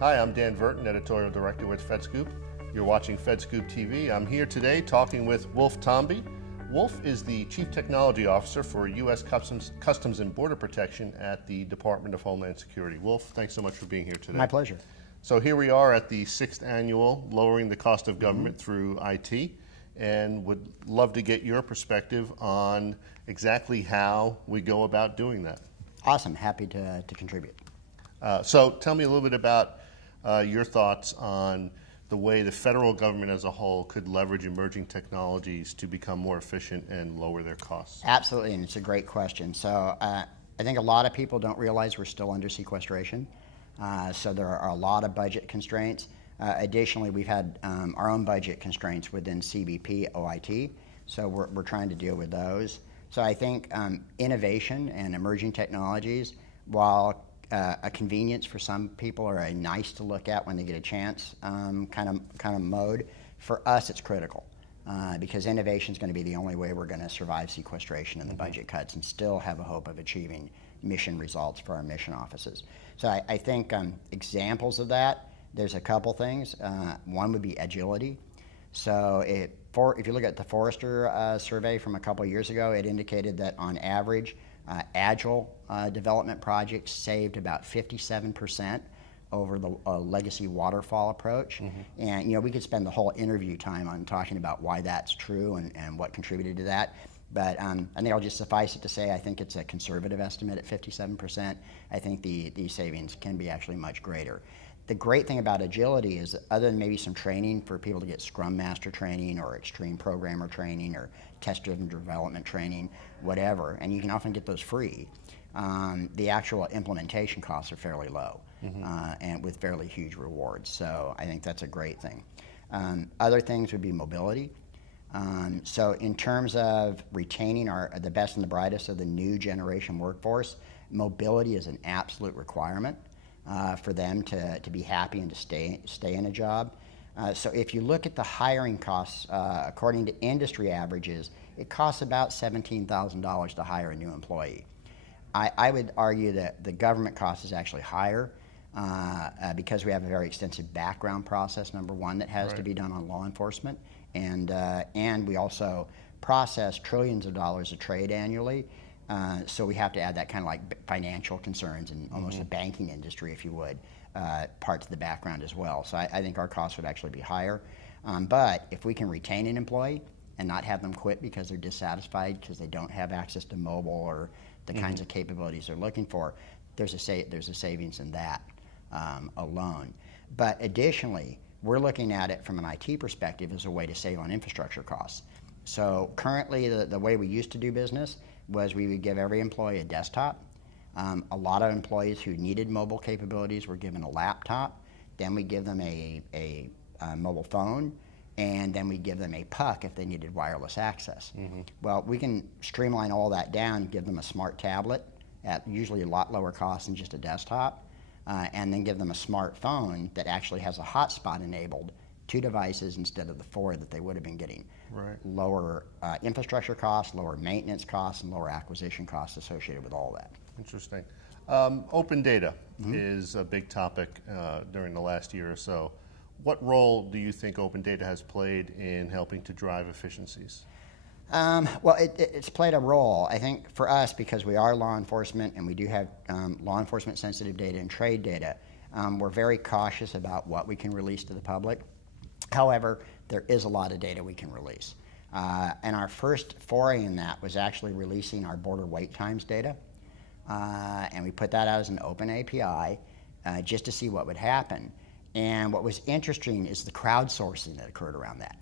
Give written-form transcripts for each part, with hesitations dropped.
Hi, I'm Dan Verton, Editorial Director with FedScoop. You're watching FedScoop TV. I'm here today talking with Wolf Tombe. Wolf is the Chief Technology Officer for U.S. Customs and Border Protection at the Department of Homeland Security. Wolf, thanks so much for being here today. My pleasure. So here we are at the 6th annual Lowering the Cost of Government through IT, and would love to get your perspective on exactly how we go about doing that. Awesome, happy to contribute. So tell me a little bit about your thoughts on the way the federal government as a whole could leverage emerging technologies to become more efficient and lower their costs. Absolutely, and it's a great question. So I think a lot of people don't realize we're still under sequestration. So there are a lot of budget constraints. Additionally, we've had our own budget constraints within CBP OIT, so we're trying to deal with those. So I think innovation and emerging technologies, while a convenience for some people or a nice to look at when they get a chance kind of mode, for us it's critical because innovation is going to be the only way we're going to survive sequestration and the budget cuts and still have a hope of achieving mission results for our mission offices. So I think examples of that, there's a couple things. One would be agility. So if you look at the Forrester survey from a couple of years ago, it indicated that on average, agile development projects saved about 57% over the legacy waterfall approach. And we could spend the whole interview time on talking about why that's true and what contributed to that. But I think I'll just suffice it to say I think it's a conservative estimate at 57%. I think the savings can be actually much greater. The great thing about agility is that other than maybe some training for people to get Scrum Master training or extreme programmer training or test-driven development training, whatever, and you can often get those free, the actual implementation costs are fairly low and with fairly huge rewards. So I think that's a great thing. Other things would be mobility. So in terms of retaining the best and the brightest of the new generation workforce, mobility is an absolute requirement for them to be happy and to stay in a job. So if you look at the hiring costs, according to industry averages, it costs about $17,000 to hire a new employee. I would argue that the government cost is actually higher because we have a very extensive background process, number one, that has to be done on law enforcement. And we also process trillions of dollars of trade annually. So we have to add that kind of like financial concerns and almost the banking industry, if you would, part to the background as well. So I think our costs would actually be higher. But if we can retain an employee and not have them quit because they're dissatisfied because they don't have access to mobile or the kinds of capabilities they're looking for, there's a savings in that alone. But additionally, we're looking at it from an IT perspective as a way to save on infrastructure costs. So currently, the way we used to do business was we would give every employee a desktop. A lot of employees who needed mobile capabilities were given a laptop. Then we give them a mobile phone, and then we give them a puck if they needed wireless access. Well, we can streamline all that down, give them a smart tablet at usually a lot lower cost than just a desktop, and then give them a smartphone that actually has a hotspot enabled, 2 devices instead of the 4 that they would have been getting. Lower infrastructure costs, lower maintenance costs, and lower acquisition costs associated with all that. Interesting. Open data is a big topic during the last year or so. What role do you think open data has played in helping to drive efficiencies? Well, it's played a role. I think for us, because we are law enforcement and we do have law enforcement sensitive data and trade data, we're very cautious about what we can release to the public. However, there is a lot of data we can release. And our first foray in that was actually releasing our border wait times data. And we put that out as an open API just to see what would happen. And what was interesting is the crowdsourcing that occurred around that.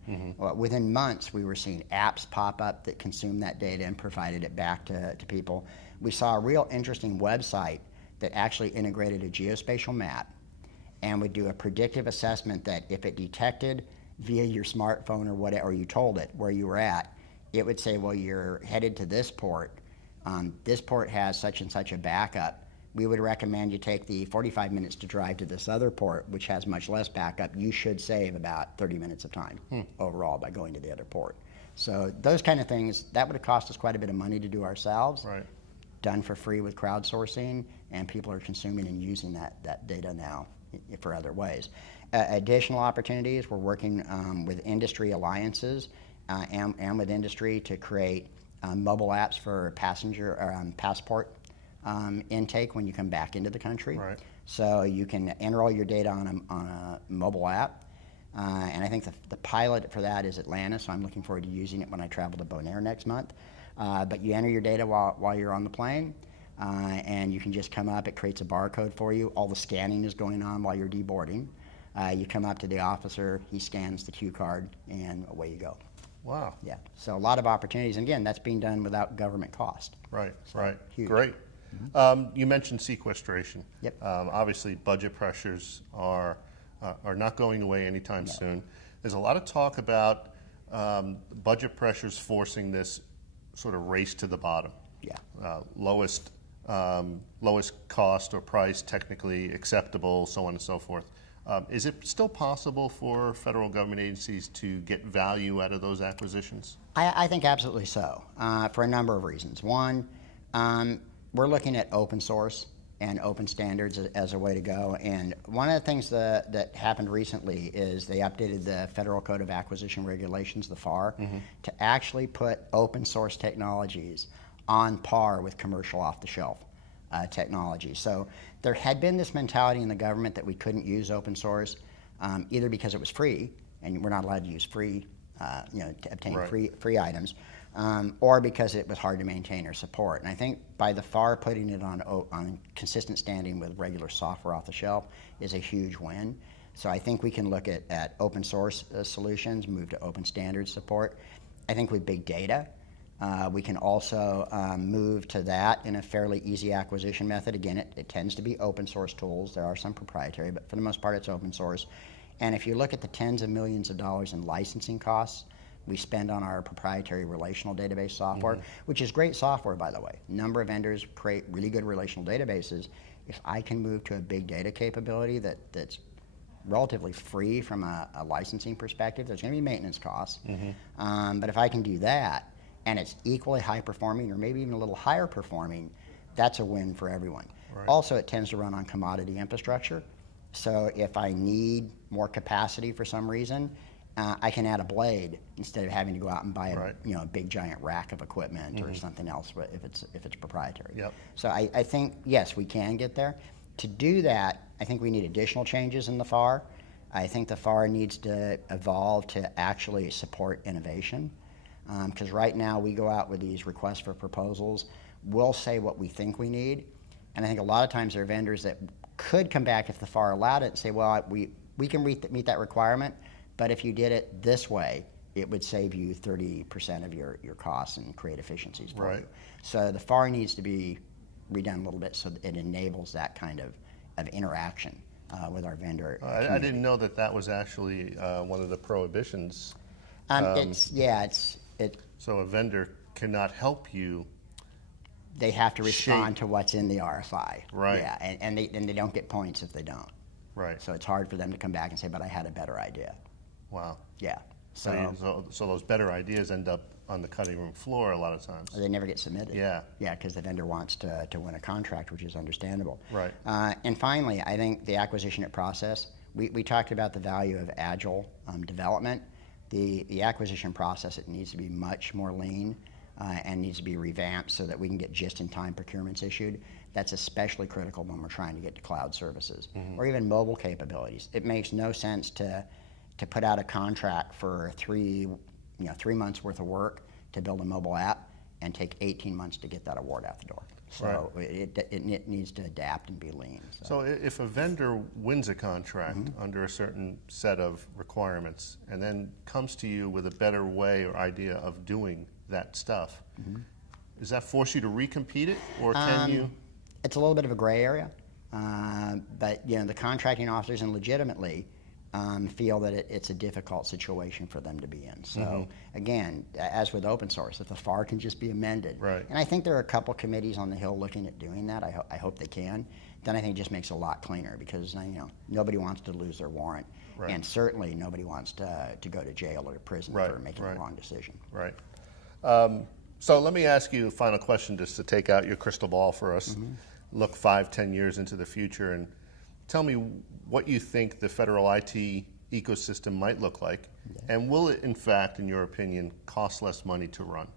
Within months, we were seeing apps pop up that consumed that data and provided it back to people. We saw a real interesting website that actually integrated a geospatial map and would do a predictive assessment that if it detected via your smartphone or whatever, or you told it where you were at, it would say, well, you're headed to this port. This port has such and such a backup. We would recommend you take the 45 minutes to drive to this other port, which has much less backup. You should save about 30 minutes of time overall by going to the other port. So those kind of things, that would have cost us quite a bit of money to do ourselves. Done for free with crowdsourcing, and people are consuming and using that data now for other ways. Additional opportunities, we're working with industry alliances and with industry to create mobile apps for passenger or passport intake when you come back into the country. Right. So you can enter all your data on a mobile app. And I think the pilot for that is Atlanta, so I'm looking forward to using it when I travel to Bonaire next month. But you enter your data while you're on the plane, and you can just come up, it creates a barcode for you. All the scanning is going on while you're deboarding. You come up to the officer, he scans the Q card, and away you go. Wow. Yeah, so a lot of opportunities, and again, that's being done without government cost. Right, So, right. huge. Great. You mentioned sequestration. Yep. Obviously, budget pressures are not going away anytime soon. There's a lot of talk about budget pressures forcing this sort of race to the bottom. Yeah. Lowest cost or price technically acceptable, so on and so forth. Is it still possible for federal government agencies to get value out of those acquisitions? I think absolutely so, for a number of reasons. One, we're looking at open source and open standards as a way to go. And one of the things that happened recently is they updated the Federal Code of Acquisition Regulations, the FAR, to actually put open source technologies on par with commercial off-the-shelf technology. So there had been this mentality in the government that we couldn't use open source, either because it was free, and we're not allowed to use free, to obtain Right. free items, or because it was hard to maintain or support. And I think by the FAR putting it on consistent standing with regular software off the shelf is a huge win. So I think we can look at open source solutions, move to open standards support. I think with big data, we can also move to that in a fairly easy acquisition method. Again, it tends to be open source tools. There are some proprietary, but for the most part it's open source. And if you look at the tens of millions of dollars in licensing costs we spend on our proprietary relational database software, which is great software, by the way. A number of vendors create really good relational databases. If I can move to a big data capability that's relatively free from a licensing perspective, there's going to be maintenance costs. But if I can do that, and it's equally high performing or maybe even a little higher performing, that's a win for everyone. Right. Also, it tends to run on commodity infrastructure. So if I need more capacity for some reason, I can add a blade instead of having to go out and buy a big giant rack of equipment or something else if it's proprietary. Yep. So I think, yes, we can get there. To do that, I think we need additional changes in the FAR. I think the FAR needs to evolve to actually support innovation. Because right now we go out with these requests for proposals, we'll say what we think we need, and I think a lot of times there are vendors that could come back if the FAR allowed it and say, well, we can meet that requirement, but if you did it this way, it would save you 30% of your costs and create efficiencies for you. So the FAR needs to be redone a little bit so that it enables that kind of interaction with our vendor community. I didn't know that was actually one of the prohibitions. So a vendor cannot help you. They have to respond to what's in the RFI. Right. Yeah, and they don't get points if they don't. Right. So it's hard for them to come back and say, but I had a better idea. Wow. Yeah. So those better ideas end up on the cutting room floor a lot of times. They never get submitted. Yeah. Yeah, because the vendor wants to win a contract, which is understandable. Right. And finally, I think the acquisition process, we talked about the value of agile development. The acquisition process, it needs to be much more lean and needs to be revamped so that we can get just-in-time procurements issued. That's especially critical when we're trying to get to cloud services or even mobile capabilities. It makes no sense to put out a contract for 3 months worth of work to build a mobile app and take 18 months to get that award out the door. So it needs to adapt and be lean. So if a vendor wins a contract under a certain set of requirements and then comes to you with a better way or idea of doing that stuff, does that force you to recompete it, or can you? It's a little bit of a gray area, but the contracting officers and legitimately feel that it's a difficult situation for them to be in. So again, as with open source, if the FAR can just be amended, and I think there are a couple committees on the Hill looking at doing that, I hope they can, then I think it just makes it a lot cleaner because nobody wants to lose their warrant, and certainly nobody wants to go to jail or to prison for making the wrong decision. Right. So let me ask you a final question just to take out your crystal ball for us. Look 5-10 years into the future, and tell me what you think the federal IT ecosystem might look like, and will it, in fact, in your opinion, cost less money to run?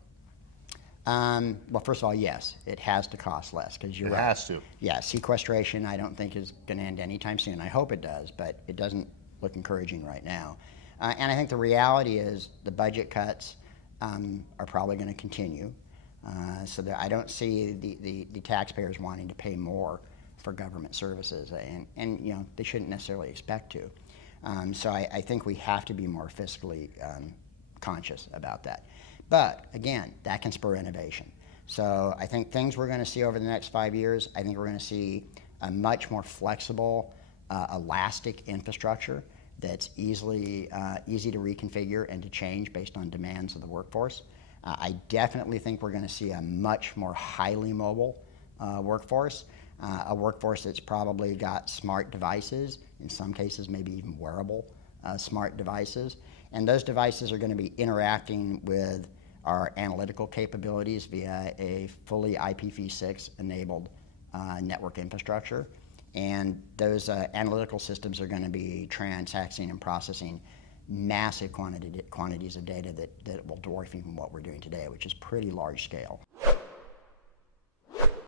Well, first of all, yes, it has to cost less, because you're It right. has to. Yeah, sequestration I don't think is going to end anytime soon. I hope it does, but it doesn't look encouraging right now. And I think the reality is the budget cuts are probably going to continue. So that I don't see the taxpayers wanting to pay more for government services, and you know, they shouldn't necessarily expect to. So I think we have to be more fiscally conscious about that. But again, that can spur innovation. So I think things we're going to see over the next 5 years, I think we're going to see a much more flexible, elastic infrastructure that's easy to reconfigure and to change based on demands of the workforce. I definitely think we're going to see a much more highly mobile workforce, a workforce that's probably got smart devices, in some cases maybe even wearable smart devices. And those devices are going to be interacting with our analytical capabilities via a fully IPv6 enabled network infrastructure. And those analytical systems are going to be transacting and processing massive quantities of data that will dwarf even what we're doing today, which is pretty large scale.